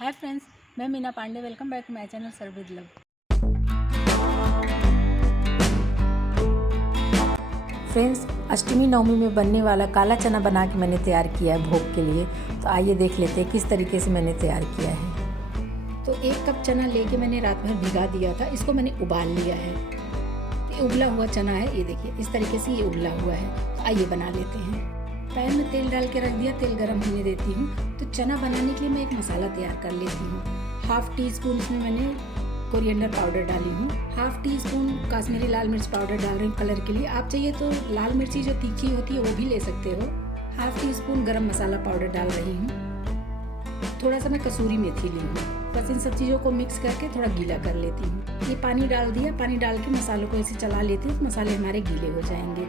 हाय friends, मैं Meena Pandey. Welcome back to my channel serve with love. Friends, Ashtami Navami में बनने वाला काला चना बना के मैंने तैयार किया है भोग के लिए। तो आइए देख लेते हैं किस तरीके से मैंने तैयार किया है। तो 1 कप चना लेके मैंने रात भर भिगा दिया था। इसको मैंने उबाल लिया है। ये उबला हुआ चना है, ये देखिए इस तरीके से ये उबला हुआ है। तो आइए बना लेते हैं। पैन में तेल डाल के रख दिया, तेल गर्म होने देती हूँ। तो चना बनाने के लिए मैं एक मसाला तैयार कर लेती हूँ। 1/2 टीस्पून इसमें मैंने कोरिएंडर पाउडर डाली हूँ। 1/2 टीस्पून काश्मीरी लाल मिर्च पाउडर डाल रही हूँ कलर के लिए। आप चाहिए तो लाल मिर्ची जो तीखी होती है वो भी ले सकते हो। 1/2 टीस्पून गरम मसाला पाउडर डाल रही हूँ। थोड़ा सा मैं कसूरी मेथी ली हूँ। बस इन सब चीज़ों को मिक्स करके थोड़ा गीला कर लेती हूँ। ये पानी डाल दिया, पानी डाल के मसालों को ऐसे चला लेती हूँ तो मसाले हमारे गीले हो जाएंगे।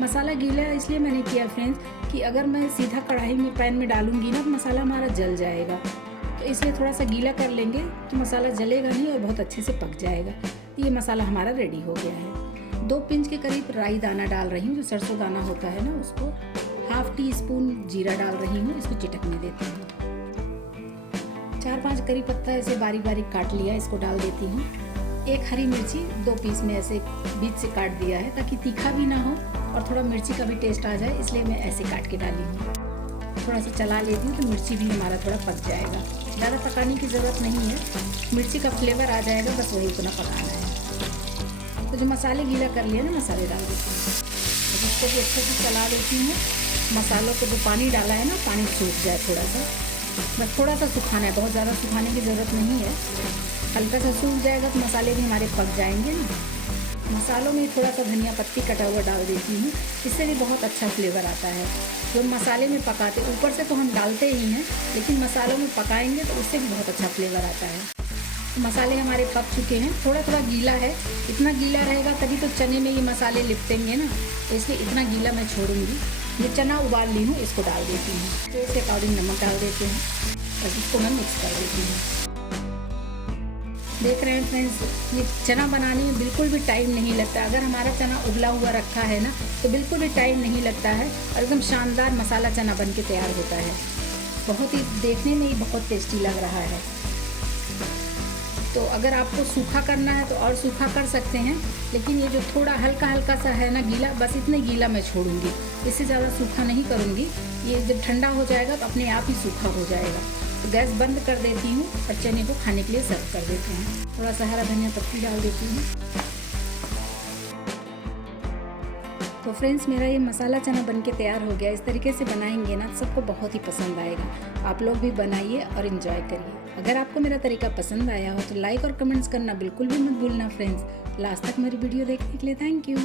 मसाला गीला इसलिए मैंने किया फ्रेंड्स कि अगर मैं सीधा कढ़ाई में पैन में डालूंगी ना तो मसाला हमारा जल जाएगा। तो इसलिए थोड़ा सा गीला कर लेंगे तो मसाला जलेगा नहीं और बहुत अच्छे से पक जाएगा। ये मसाला हमारा रेडी हो गया है। 2 पिंच के करीब राई दाना डाल रही हूँ, जो सरसों दाना होता है ना उसको। 1/2 टीस्पून जीरा डाल रही हूँ, इसको चिटकने देती हूँ। 4-5 करी पत्ता ऐसे बारीक बारीक काट लिया, इसको डाल देती हूँ। 1 हरी मिर्ची 2 पीस में ऐसे बीच से काट दिया है ताकि तीखा भी ना हो और थोड़ा मिर्ची का भी टेस्ट आ जाए, इसलिए मैं ऐसे काट के डाली हूँ। थोड़ा सा चला लेती हूँ तो मिर्ची भी हमारा थोड़ा पक जाएगा। ज़्यादा पकाने की ज़रूरत नहीं है, मिर्ची का फ्लेवर आ जाएगा, बस वही उतना पकाना है। तो जो मसाले गीला कर लिए ना, मसाले डाल देती हूँ। तो इसको भी अच्छे से चला देती हूँ। मसालों को जो पानी डाला है ना, पानी सूख जाए थोड़ा सा, बस थोड़ा सा सुखाना है, बहुत ज़्यादा सुखाने की ज़रूरत नहीं है। हल्का सा सूख जाएगा तो मसाले भी हमारे पक जाएंगे ना। मसालों में थोड़ा सा धनिया पत्ती कटा हुआ डाल देती हूँ, इससे भी बहुत अच्छा फ्लेवर आता है। जो मसाले में पकाते, ऊपर से तो हम डालते ही हैं, लेकिन मसालों में पकाएंगे तो उससे भी बहुत अच्छा फ्लेवर आता है। तो मसाले हमारे पक चुके हैं, थोड़ा थोड़ा गीला है। इतना गीला रहेगा तभी तो चने में ये मसाले लिपटेंगे ना, तो इसलिए इतना गीला मैं छोड़ूंगी। ये चना उबाल ली हूँ, इसको डाल देती हूँ। तो इसके अकॉर्डिंग नमक डाल देते हैं और इसको मैं मिक्स कर देती हूँ। देख रहे हैं फ्रेंड्स, ये चना बनाने में बिल्कुल भी टाइम नहीं लगता। अगर हमारा चना उबला हुआ रखा है ना तो बिल्कुल भी टाइम नहीं लगता है और एकदम शानदार मसाला चना बन के तैयार होता है। बहुत ही देखने में ही बहुत टेस्टी लग रहा है। तो अगर आपको सूखा करना है तो और सूखा कर सकते हैं, लेकिन ये जो थोड़ा हल्का हल्का सा है ना गीला, बस इतने गीला मैं छोड़ूंगी, इससे ज़्यादा सूखा नहीं करूँगी। ये जब ठंडा हो जाएगा तो अपने आप ही सूखा हो जाएगा। तो गैस बंद कर देती हूँ और चने को खाने के लिए सर्व कर देते हैं। थोड़ा सा हरा धनिया पत्ती डाल देती हूँ। तो फ्रेंड्स, मेरा ये मसाला चना बन के तैयार हो गया। इस तरीके से बनाएंगे ना सबको बहुत ही पसंद आएगा। आप लोग भी बनाइए और इन्जॉय करिए। अगर आपको मेरा तरीका पसंद आया हो तो लाइक और कमेंट्स करना बिल्कुल भी मत भूलना फ्रेंड्स। लास्ट तक मेरी वीडियो देखने के लिए थैंक यू।